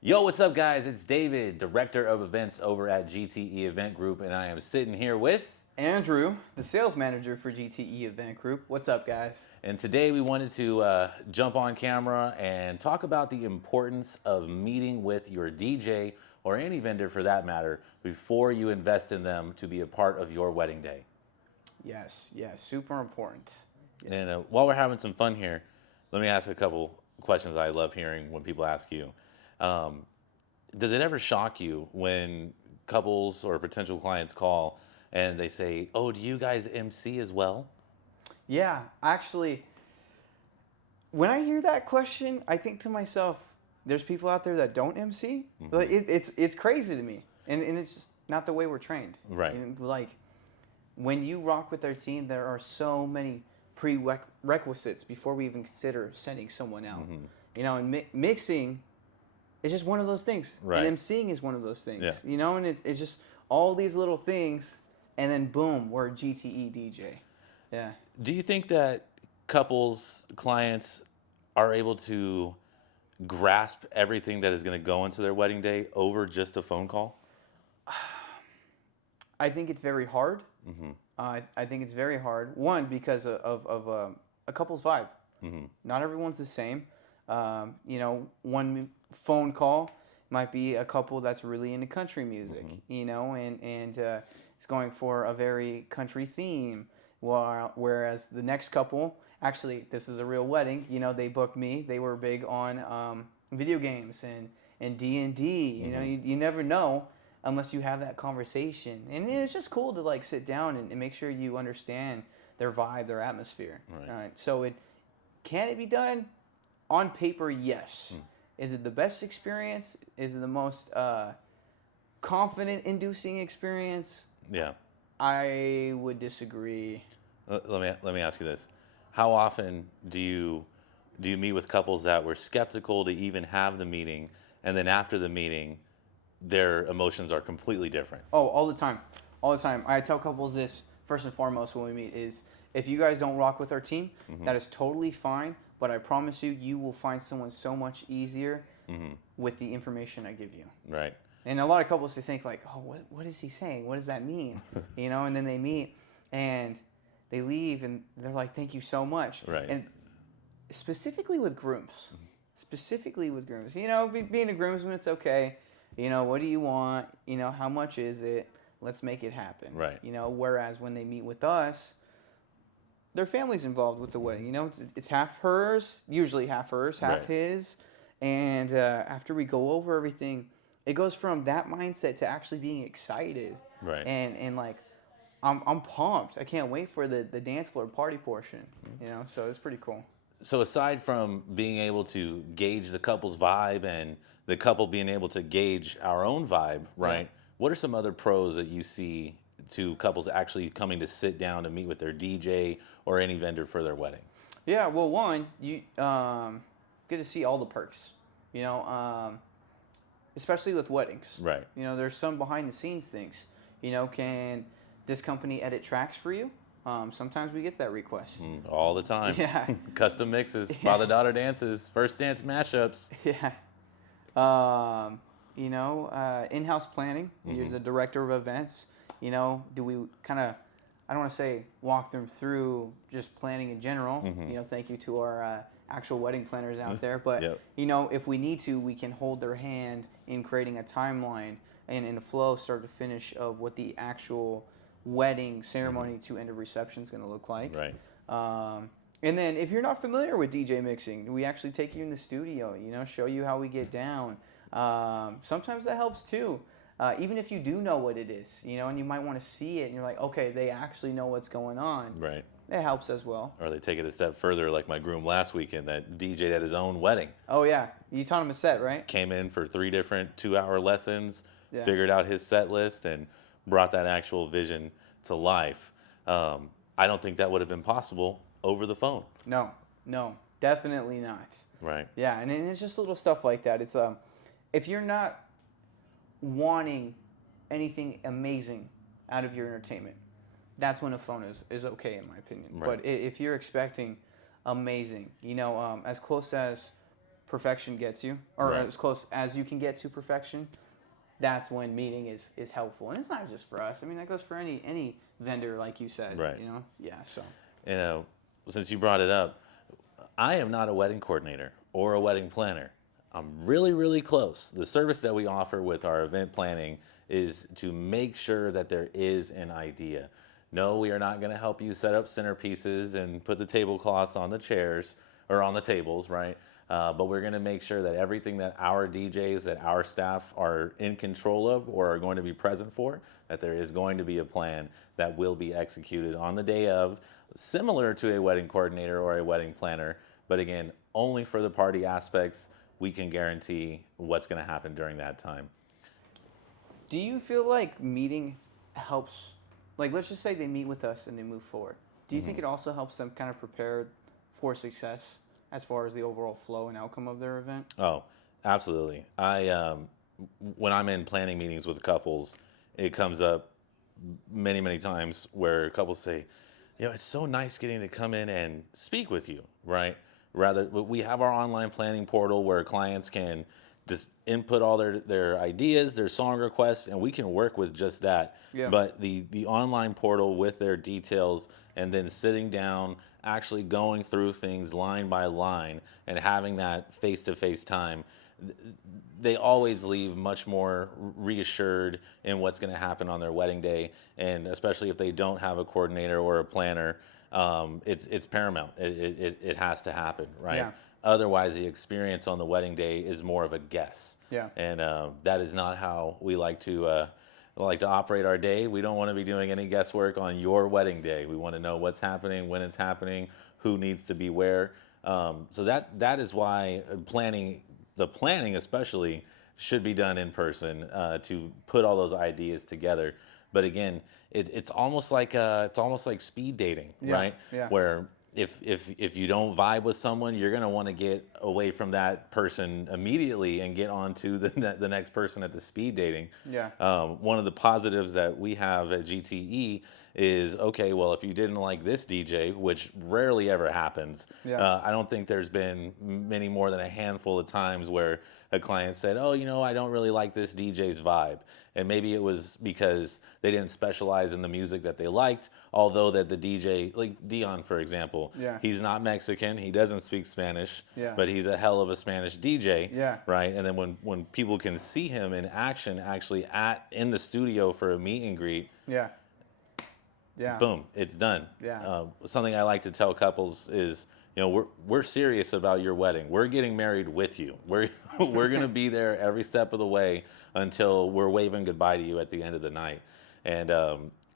Yo, what's up, guys? It's David, Director of Events over at GTE Event Group, and I am sitting here with... Andrew, the sales manager for GTE Event Group. What's up, guys? And today we wanted to jump on camera and talk about the importance of meeting with your DJ, or any vendor for that matter, before you invest in them to be a part of your wedding day. Yes, super important. And while we're having some fun here, let me ask a couple questions I love hearing when people ask you. Does it ever shock you when couples or potential clients call and they say, "Oh, do you guys MC as well?" Yeah, actually, when I hear that question, I think to myself, there's people out there that don't MC. Mm-hmm. Like, it's crazy to me, and it's just not the way we're trained. Right. And like, when you rock with our team, there are so many prerequisites before we even consider sending someone out. Mm-hmm. You know, and mixing is just one of those things. Right. And emceeing is one of those things. Yeah. You know, and it's just all these little things, and then boom, we're a GTE DJ. Yeah. Do you think that couples, clients are able to grasp everything that is going to go into their wedding day over just a phone call? I think it's very hard. Mm-hmm. I think it's very hard. One, because of a couple's vibe. Mm-hmm. Not everyone's the same. You know, one phone call might be a couple that's really into country music, Mm-hmm. you know, and it's going for a very country theme. Whereas the next couple, actually, this is a real wedding, you know, they booked me. They were big on video games and D&D. You know, you never know unless you have that conversation. And it's just cool to like sit down and make sure you understand their vibe, their atmosphere. Right. So can it be done? On paper, yes. Is it the best experience? Is it the most confident-inducing experience? Yeah. I would disagree. Let me ask you this: how often do you meet with couples that were skeptical to even have the meeting, and then after the meeting, their emotions are completely different? Oh, all the time. All the time. I tell couples this first and foremost when we meet is, if you guys don't rock with our team, that is totally fine. But I promise you, you will find someone so much easier with the information I give you. Right. And a lot of couples, they think like, oh, what is he saying? What does that mean? You know, and then they meet and they leave and they're like, thank you so much. Right. And specifically with grooms, you know, being a groomsman, it's okay. You know, what do you want? You know, how much is it? Let's make it happen. Right. You know, whereas when they meet with us, their family's involved with the wedding. You know, it's half hers, usually half hers, half Right. his. And after we go over everything, it goes from that mindset to actually being excited. Right. And like, I'm pumped. I can't wait for the dance floor party portion. You know, so it's pretty cool. So aside from being able to gauge the couple's vibe and the couple being able to gauge our own vibe, right? Yeah. What are some other pros that you see to couples actually coming to sit down to meet with their DJ or any vendor for their wedding? Yeah, well, one, you get to see all the perks, you know, especially with weddings. Right. You know, there's some behind the scenes things. You know, can this company edit tracks for you? Sometimes we get that request. All the time. Yeah. Custom mixes, father-daughter dances, first dance mashups. Yeah. You know, in-house planning. You're the director of events. You know, do we kind of, I don't want to say walk them through just planning in general. You know, thank you to our actual wedding planners out there. But, Yep. you know, if we need to, we can hold their hand in creating a timeline and in a flow, start to finish, of what the actual wedding ceremony to end of reception is going to look like. Right. And then if you're not familiar with DJ mixing, we actually take you in the studio, you know, show you how we get down. Sometimes that helps too. Even if you do know what it is, you know, and you might want to see it and you're like, okay, they actually know what's going on. Right. It helps as well. Or they take it a step further, like my groom last weekend that DJ'd at his own wedding. Oh yeah, you taught him a set, right? Came in for 3 different 2-hour lessons, Yeah. figured out his set list, and brought that actual vision to life. I don't think that would have been possible over the phone. No, definitely not. Right. Yeah, and it's just little stuff like that. It's if you're not wanting anything amazing out of your entertainment, that's when a phone is okay, in my opinion. Right. But if you're expecting amazing, you know, as close as perfection gets you, or Right. as close as you can get to perfection, that's when meeting is helpful. And it's not just for us. I mean, that goes for any vendor, like you said. Right. You know? Yeah. So. You know, since you brought it up, I am not a wedding coordinator or a wedding planner. I'm really, really close. The service that we offer with our event planning is to make sure that there is an idea. No, we are not going to help you set up centerpieces and put the tablecloths on the chairs or on the tables, right? But we're going to make sure that everything that our DJs, that our staff are in control of or are going to be present for, that there is going to be a plan that will be executed on the day of, similar to a wedding coordinator or a wedding planner, but again, only for the party aspects, we can guarantee what's going to happen during that time. Do you feel like meeting helps? Like, let's just say they meet with us and they move forward. Do you think it also helps them kind of prepare for success as far as the overall flow and outcome of their event? Oh, absolutely. When I'm in planning meetings with couples, it comes up many, many times where couples say, it's so nice getting to come in and speak with you, right? Rather, we have our online planning portal where clients can just input all their ideas, their song requests, and we can work with just that. Yeah. But the online portal with their details and then sitting down, actually going through things line by line and having that face-to-face time, they always leave much more reassured in what's going to happen on their wedding day. And especially if they don't have a coordinator or a planner, it's paramount. It has to happen, right? Yeah. Otherwise, the experience on the wedding day is more of a guess. Yeah. And that is not how we like to operate our day. We don't want to be doing any guesswork on your wedding day. We want to know what's happening, when it's happening, who needs to be where. So that is why the planning especially should be done in person to put all those ideas together. But again, it's almost like speed dating, right? Yeah. Where if you don't vibe with someone, you're gonna want to get away from that person immediately and get on to the next person at the speed dating. Yeah. One of the positives that we have at GTE is, okay, well, if you didn't like this DJ, which rarely ever happens, Yeah. I don't think there's been many more than a handful of times where a client said, oh, I don't really like this DJ's vibe. And maybe it was because they didn't specialize in the music that they liked, although that the DJ, like Dion, for example, Yeah. he's not Mexican, he doesn't speak Spanish, Yeah. but he's a hell of a Spanish DJ, Yeah. right? And then when people can see him in action, actually in the studio for a meet and greet, Yeah. Yeah. boom, it's done. Yeah. Something I like to tell couples is, we're serious about your wedding. We're getting married with you. We're going to be there every step of the way until we're waving goodbye to you at the end of the night. And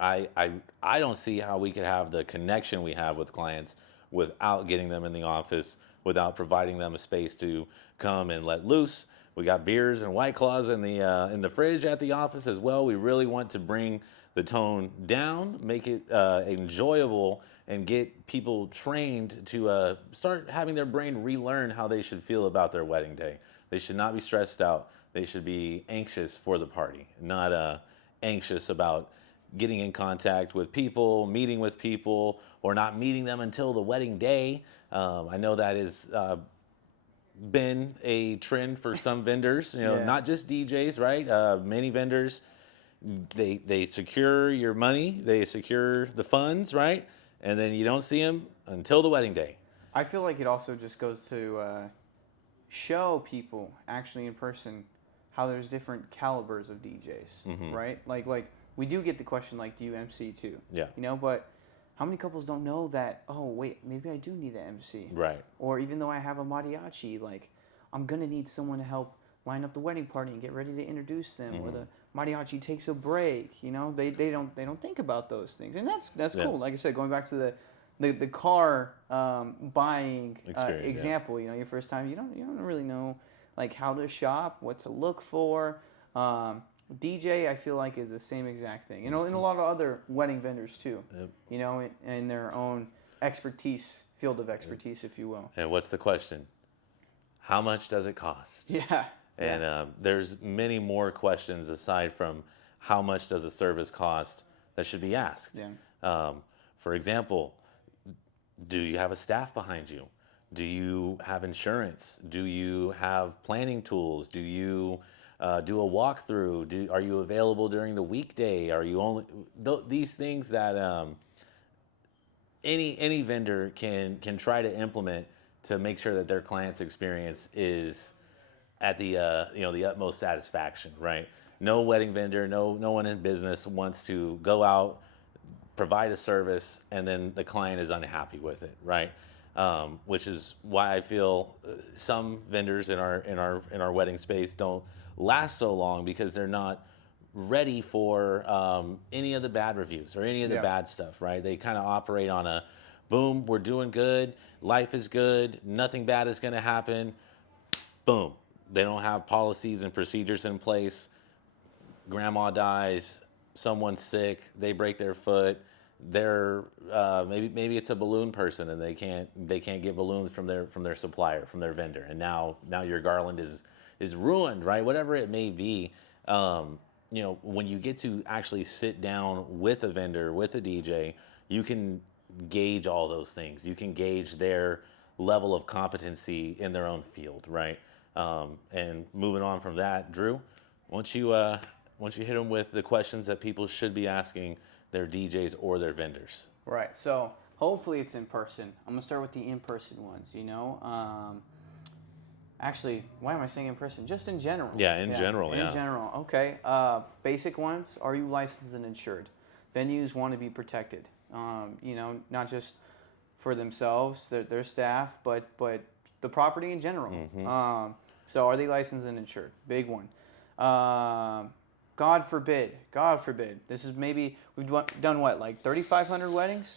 I don't see how we could have the connection we have with clients without getting them in the office, without providing them a space to come and let loose. We got beers and White Claws in the fridge at the office as well. We really want to bring the tone down, make it enjoyable, and get people trained to start having their brain relearn how they should feel about their wedding day. They should not be stressed out. They should be anxious for the party, not anxious about getting in contact with people, meeting with people, or not meeting them until the wedding day. I know that has been a trend for some vendors, Yeah. not just DJs, right? Many vendors, they secure your money, they secure the funds, right? And then you don't see them until the wedding day. I feel like it also just goes to show people actually in person how there's different calibers of DJs, right? Like we do get the question like, do you MC too? Yeah. But how many couples don't know that, oh, wait, maybe I do need an MC. Right. Or even though I have a mariachi, like I'm going to need someone to help line up the wedding party and get ready to introduce them, or the mariachi takes a break. They don't think about those things, and that's Yeah. cool. Like I said, going back to the car buying Experience, example, your first time, you don't really know like how to shop, what to look for. DJ, I feel like, is the same exact thing. And a lot of other wedding vendors too. Yep. In their own field of expertise, if you will. And what's the question? How much does it cost? Yeah. And there's many more questions aside from how much does a service cost that should be asked. Yeah. For example, do you have a staff behind you? Do you have insurance? Do you have planning tools? Do you do a walkthrough? Are you available during the weekday? Are you only these things that any vendor can try to implement to make sure that their client's experience is at the the utmost satisfaction, right? No wedding vendor, no one in business wants to go out, provide a service, and then the client is unhappy with it, right? Which is why I feel some vendors in our wedding space don't last so long, because they're not ready for any of the bad reviews or any of the Yeah. bad stuff, right? They kind of operate on a boom, we're doing good, life is good, nothing bad is going to happen. Boom. They don't have policies and procedures in place. Grandma dies, someone's sick, they break their foot, they're maybe it's a balloon person and they can't get balloons from their supplier, from their vendor, and now your garland is ruined, right? Whatever it may be. When you get to actually sit down with a vendor, with a DJ, you can gauge all those things. You can gauge their level of competency in their own field, right? And moving on from that, Drew, once you hit them with the questions that people should be asking their DJs or their vendors. Right. So hopefully it's in person. I'm gonna start with the in-person ones. Actually, why am I saying in person? Just in general. Yeah, in general. In general. Okay. Basic ones. Are you licensed and insured? Venues want to be protected. Not just for themselves, their staff, but the property in general. Mm-hmm. So are they licensed and insured? Big one. God forbid. This is maybe we've done what, like 3,500 weddings?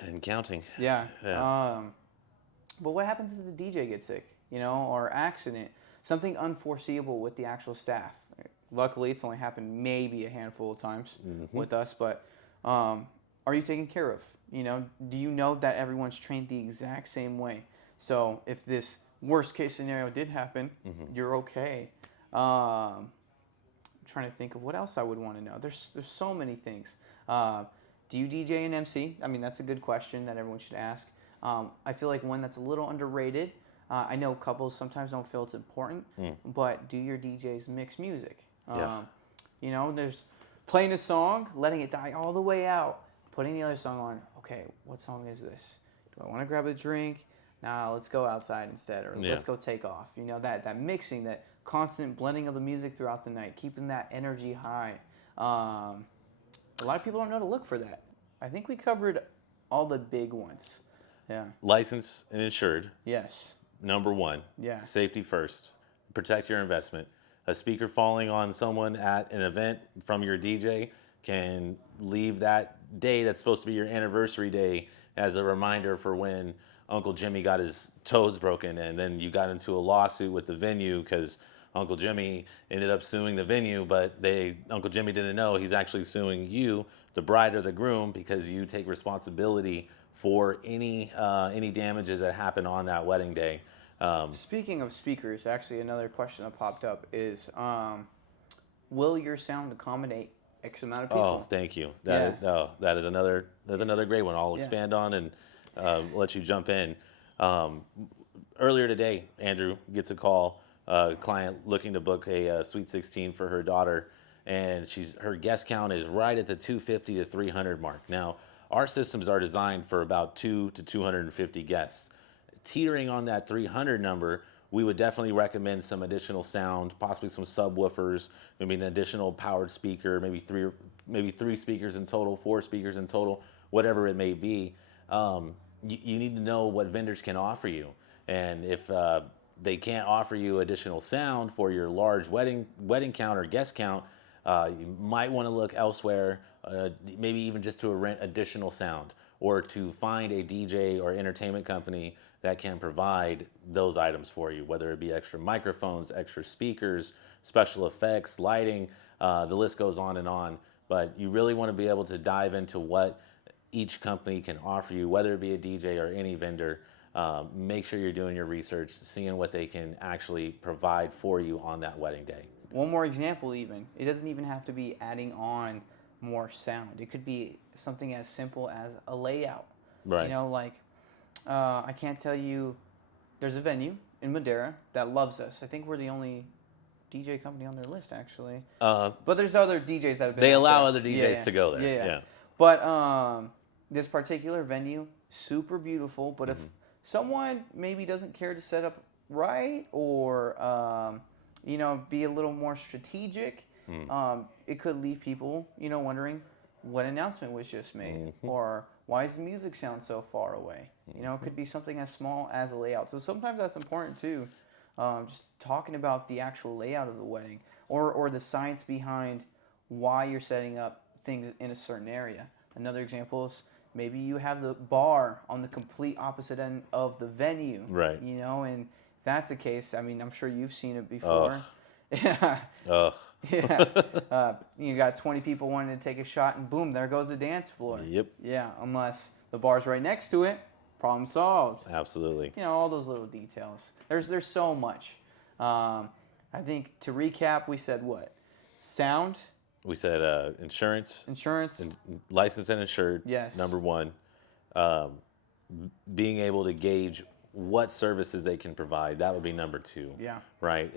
And counting. Yeah. But what happens if the DJ gets sick, or accident, something unforeseeable with the actual staff? Luckily, it's only happened maybe a handful of times with us, but are you taken care of? Do you know that everyone's trained the exact same way? So if this worst case scenario did happen, you're okay. I'm trying to think of what else I would want to know. There's so many things. Do you DJ and MC? I mean, that's a good question that everyone should ask. I feel like one that's a little underrated. I know couples sometimes don't feel it's important, but do your DJs mix music? There's playing a song, letting it die all the way out, putting the other song on. Okay, what song is this? Do I want to grab a drink? Nah, let's go outside instead, or let's go take off. That mixing, that constant blending of the music throughout the night, keeping that energy high. A lot of people don't know to look for that. I think we covered all the big ones. Yeah. Licensed and insured. Yes. Number one. Yeah. Safety first. Protect your investment. A speaker falling on someone at an event from your DJ can leave that day that's supposed to be your anniversary day as a reminder for when Uncle Jimmy got his toes broken, and then you got into a lawsuit with the venue because Uncle Jimmy ended up suing the venue, but Uncle Jimmy didn't know he's actually suing you, the bride or the groom, because you take responsibility for any damages that happen on that wedding day. Speaking of speakers, actually another question that popped up is, will your sound accommodate X amount of people? Oh, thank you. That is another great one. I'll expand on and let you jump in. Earlier today, Andrew gets a call, a client looking to book a Sweet 16 for her daughter, and her guest count is right at the 250 to 300 mark. Now, our systems are designed for about 2 to 250 guests. Teetering on that 300 number, we would definitely recommend some additional sound, possibly some subwoofers, maybe an additional powered speaker, maybe three speakers in total, 4 speakers in total, whatever it may be. You need to know what vendors can offer you, and if they can't offer you additional sound for your large wedding count or guest count, you might want to look elsewhere, maybe even just to rent additional sound, or to find a DJ or entertainment company that can provide those items for you, whether it be extra microphones, extra speakers, special effects, lighting, the list goes on and on. But you really want to be able to dive into what each company can offer you, whether it be a DJ or any vendor. Make sure you're doing your research, seeing what they can actually provide for you on that wedding day. One more example even. It doesn't even have to be adding on more sound. It could be something as simple as a layout. Right. I can't tell you there's a venue in Madera that loves us. I think we're the only DJ company on their list, actually. But there's other DJs that have been. They out allow there. other DJs to go there. Yeah. But this particular venue, super beautiful. But if someone maybe doesn't care to set up right, or be a little more strategic, it could leave people, wondering what announcement was just made, or why does the music sound so far away? It could be something as small as a layout. So sometimes that's important too. Just talking about the actual layout of the wedding, or the science behind why you're setting up things in a certain area. Another example is maybe you have the bar on the complete opposite end of the venue. Right. And if that's the case, I mean, I'm sure you've seen it before. Ugh. Ugh. Yeah. You got 20 people wanting to take a shot, and boom, there goes the dance floor. Yep. Yeah, unless the bar's right next to it, problem solved. Absolutely. All those little details. There's so much. I think to recap, we said what? Sound. We said insurance. Insurance. Licensed and insured. Yes. Number one. Being able to gauge what services they can provide. That would be number two. Yeah. Right.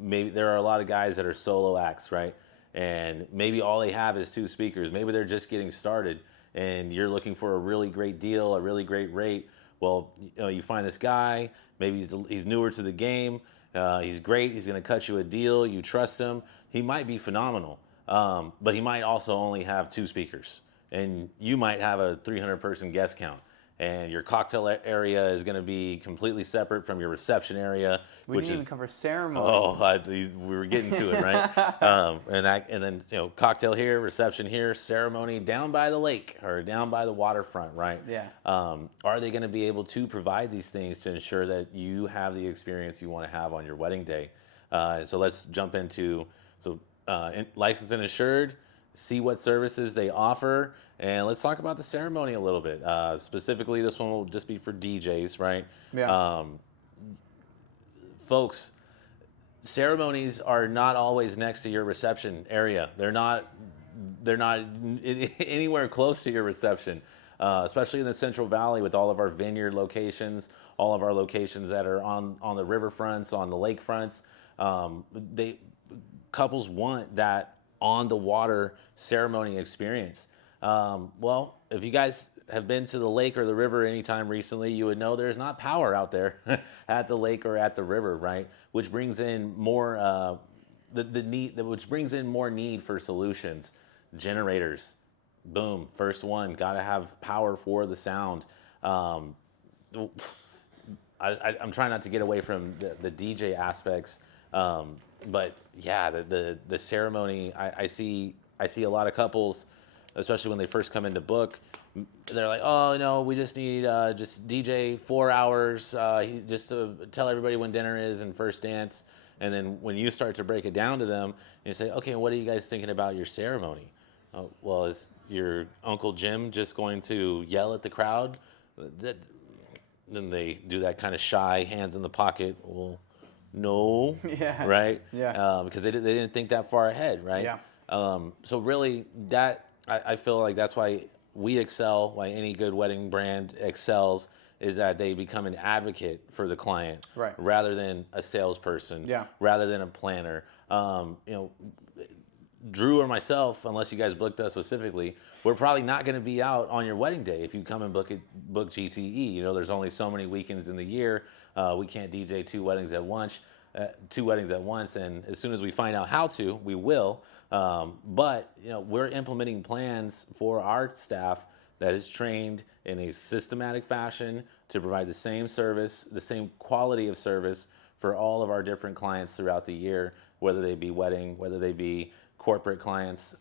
Maybe there are a lot of guys that are solo acts, right? And maybe all they have is 2 speakers. Maybe they're just getting started, and you're looking for a really great deal, a really great rate. Well, you find this guy. Maybe he's newer to the game. He's great. He's going to cut you a deal. You trust him. He might be phenomenal, but he might also only have 2 speakers, and you might have a 300-person guest count. And your cocktail area is going to be completely separate from your reception area. We didn't even cover ceremony. Oh, we were getting to it, right? And then cocktail here, reception here, ceremony down by the lake or down by the waterfront, right? Yeah. Are they going to be able to provide these things to ensure that you have the experience you want to have on your wedding day? So let's jump into licensed and insured. See what services they offer, and let's talk about the ceremony a little bit. Specifically, this one will just be for DJs, right? Yeah. Folks, ceremonies are not always next to your reception area. They're not anywhere close to your reception, especially in the Central Valley with all of our vineyard locations, all of our locations that are on the riverfronts, on the lakefronts. Couples want that on the water ceremony experience. Well, if you guys have been to the lake or the river anytime recently, you would know there's not power out there at the lake or at the river, right? Which brings in more which brings in more need for solutions. Generators, boom, first one, got to have power for the sound. I'm trying not to get away from the DJ aspects. But yeah, the ceremony, I see a lot of couples, especially when they first come into book, they're like, oh no, we just need just DJ 4 hours, just to tell everybody when dinner is and first dance. And then when you start to break it down to them, you say, okay, what are you guys thinking about your ceremony? Well, is your Uncle Jim just going to yell at the crowd? Then they do that kind of shy, hands in the pocket. Well, no, Yeah. right? Yeah. Because they didn't think that far ahead, right? Yeah. So really, I feel like that's why we excel, why any good wedding brand excels, is that they become an advocate for the client, Right. rather than a salesperson, Yeah. rather than a planner. Drew or myself, unless you guys booked us specifically, we're probably not going to be out on your wedding day if you come and book GTE. There's only so many weekends in the year. We can't DJ 2 weddings at once. And as soon as we find out how to, we will. But we're implementing plans for our staff that is trained in a systematic fashion to provide the same service, the same quality of service for all of our different clients throughout the year, whether they be wedding, whether they be corporate clients.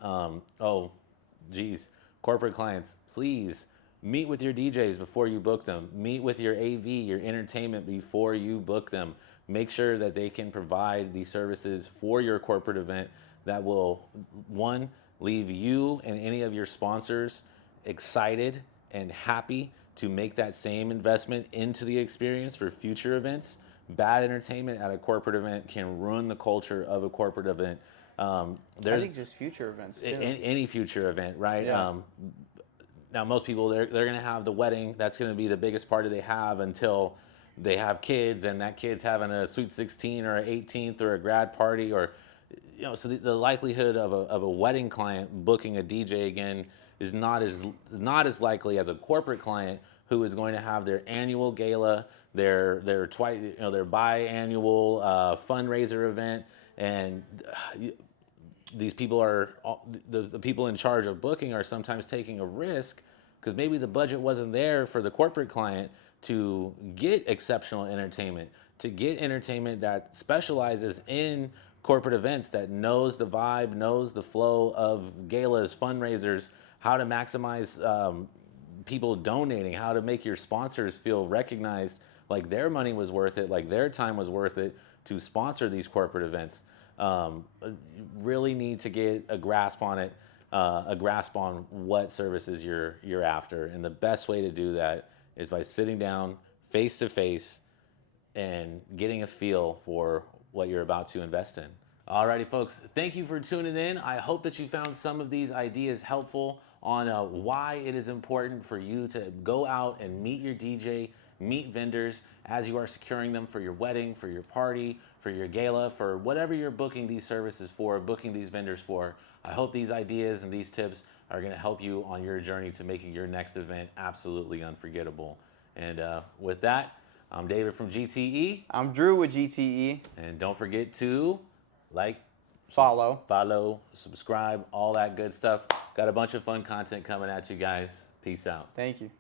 Corporate clients, please meet with your DJs before you book them. Meet with your AV, your entertainment, before you book them. Make sure that they can provide the services for your corporate event that will, one, leave you and any of your sponsors excited and happy to make that same investment into the experience for future events. Bad entertainment at a corporate event can ruin the culture of a corporate event. I think just future events too. Any future event, right? Yeah. Now, most people, they're going to have the wedding. That's going to be the biggest party they have until they have kids and that kid's having a sweet 16 or an 18th or a grad party, or so the likelihood of a wedding client booking a DJ again is not as likely as a corporate client who is going to have their annual gala, their their biannual fundraiser event, and these people are the people in charge of booking are sometimes taking a risk because maybe the budget wasn't there for the corporate client to get exceptional entertainment, to get entertainment that specializes in corporate events, that knows the vibe, knows the flow of galas, fundraisers, how to maximize people donating, how to make your sponsors feel recognized, like their money was worth it, like their time was worth it to sponsor these corporate events. You really need to get a grasp on it, a grasp on what services you're after, and the best way to do that is by sitting down face to face and getting a feel for what you're about to invest in. Alrighty, folks, thank you for tuning in. I hope that you found some of these ideas helpful on why it is important for you to go out and meet your DJ, meet vendors as you are securing them for your wedding, for your party, for your gala, for whatever you're booking these services for, booking these vendors for. I hope these ideas and these tips are going to help you on your journey to making your next event absolutely unforgettable. And with that, I'm David from GTE. I'm Drew with GTE. And don't forget to like, Follow, subscribe, all that good stuff. Got a bunch of fun content coming at you guys. Peace out. Thank you.